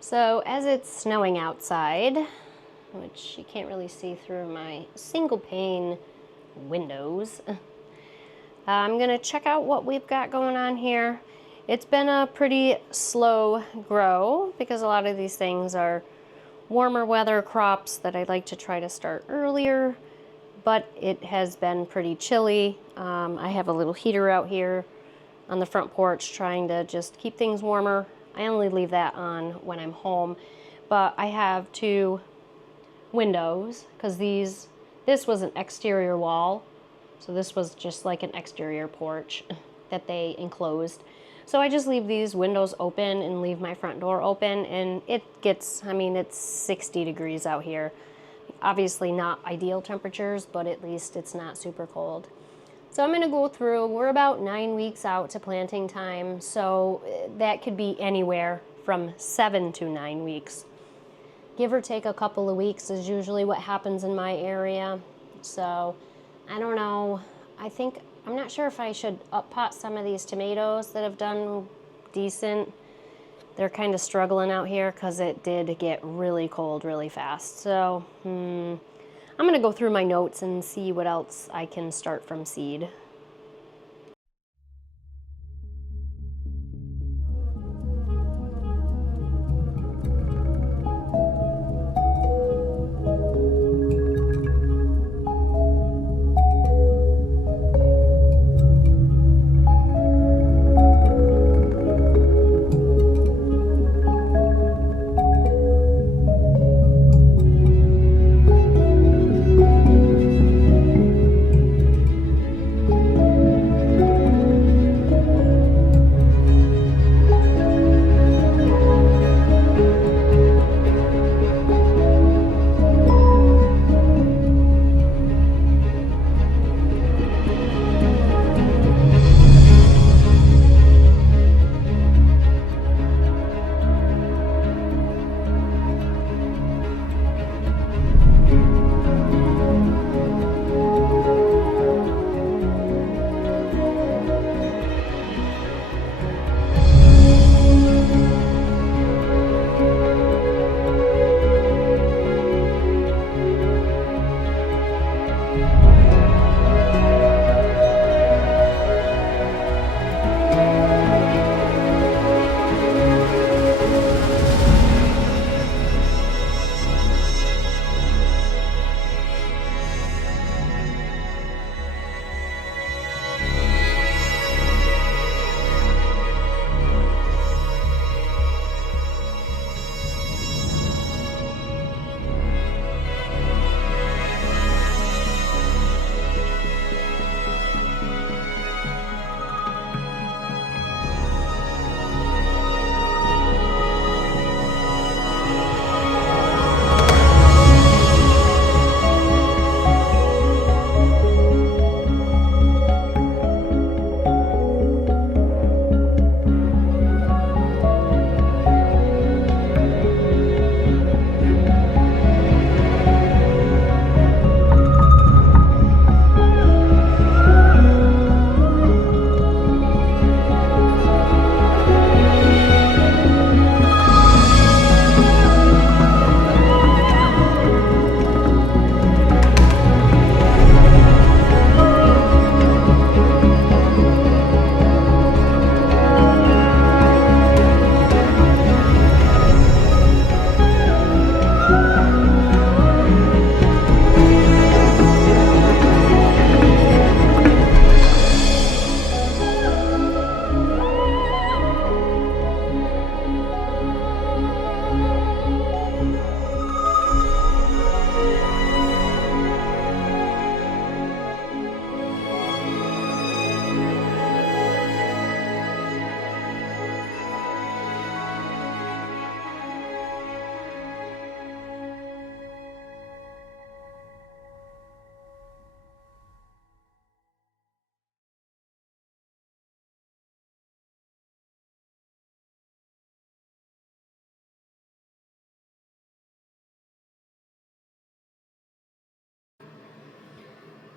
So as it's snowing outside, which you can't really see through my single pane windows, I'm gonna check out what we've got going on here. It's been a pretty slow grow because a lot of these things are warmer weather crops that I like to try to start earlier, but it has been pretty chilly. I have a little heater out here on the front porch trying to just keep things warmer. I only leave that on when I'm home, but I have two windows because this was an exterior wall, so this was just like an exterior porch that they enclosed. So I just leave these windows open and leave my front door open, and it gets, I mean, it's 60 degrees out here. Obviously not ideal temperatures, but at least it's not super cold. So I'm gonna go through, we're about 9 weeks out to planting time, so that could be anywhere from 7 to 9 weeks. Give or take a couple of weeks is usually what happens in my area. So I don't know, I'm not sure if I should up pot some of these tomatoes that have done decent. They're kind of struggling out here because it did get really cold really fast. So I'm gonna go through my notes and see what else I can start from seed.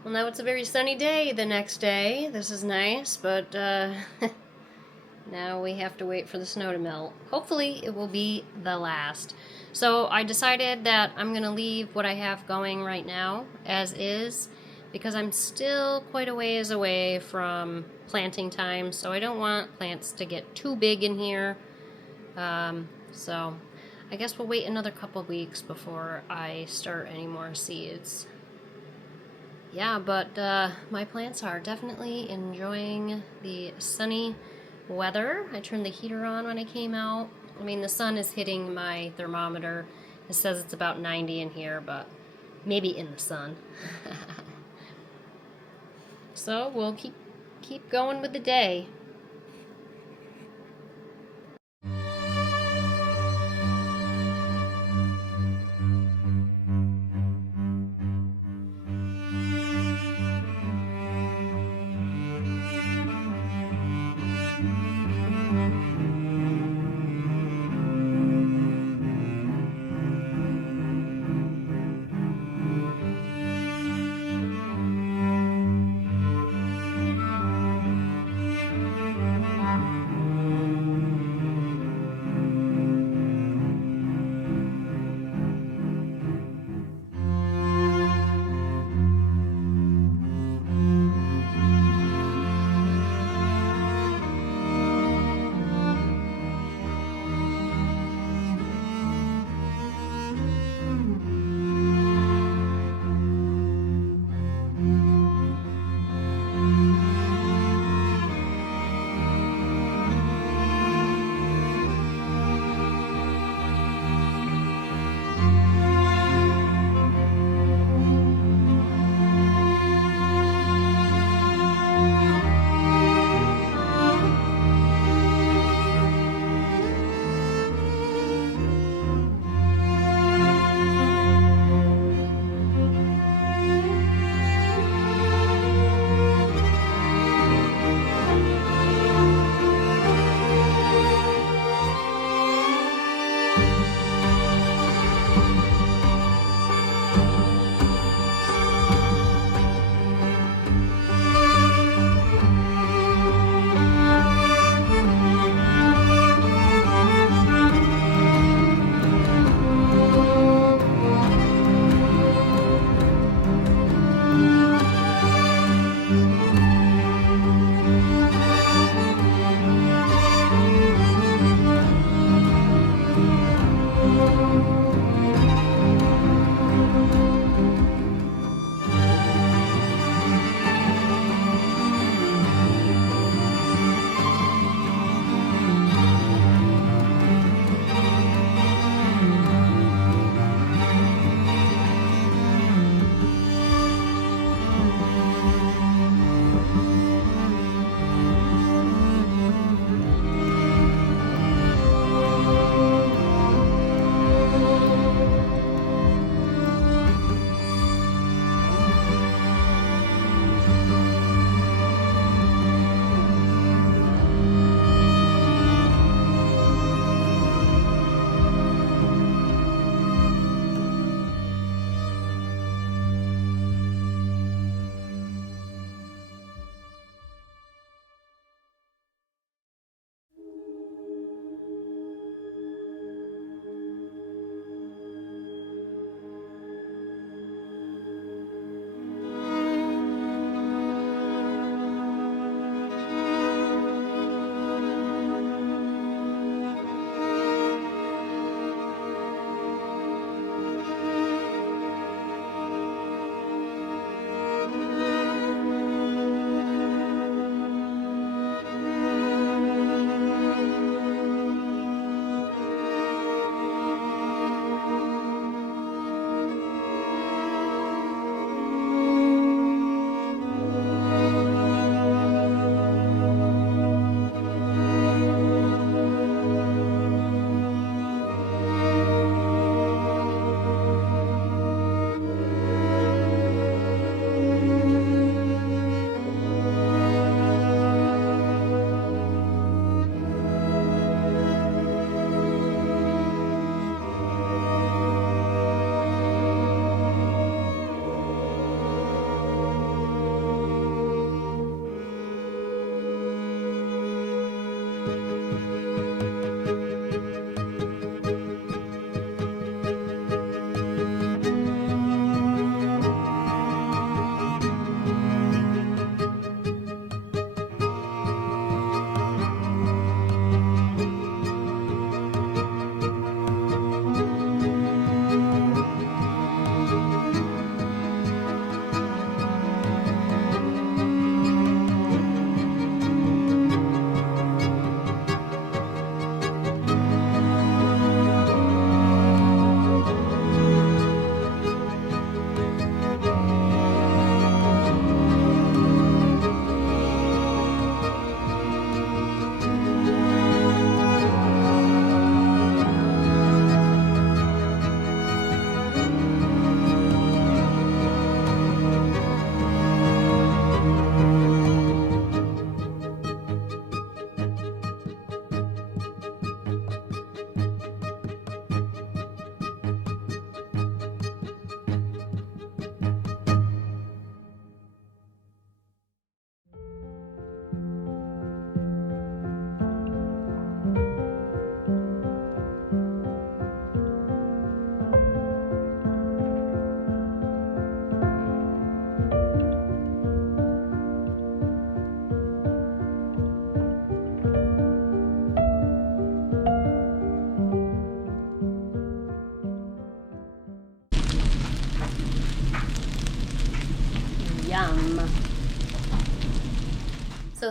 Well, now it's a very sunny day the next day. This is nice, but Now we have to wait for the snow to melt. Hopefully it will be the last. So I decided that I'm going to leave what I have going right now as is, because I'm still quite a ways away from planting time, so I don't want plants to get too big in here. So I guess we'll wait another couple weeks before I start any more seeds. Yeah, but my plants are definitely enjoying the sunny weather. I turned the heater on when I came out. I mean, the sun is hitting my thermometer. It says it's about 90 in here, but maybe in the sun. So we'll keep going with the day.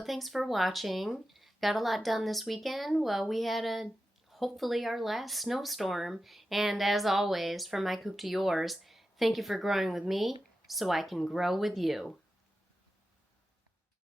So thanks for watching. Got a lot done this weekend. Well, we had hopefully our last snowstorm. And as always, from my coop to yours, thank you for growing with me so I can grow with you.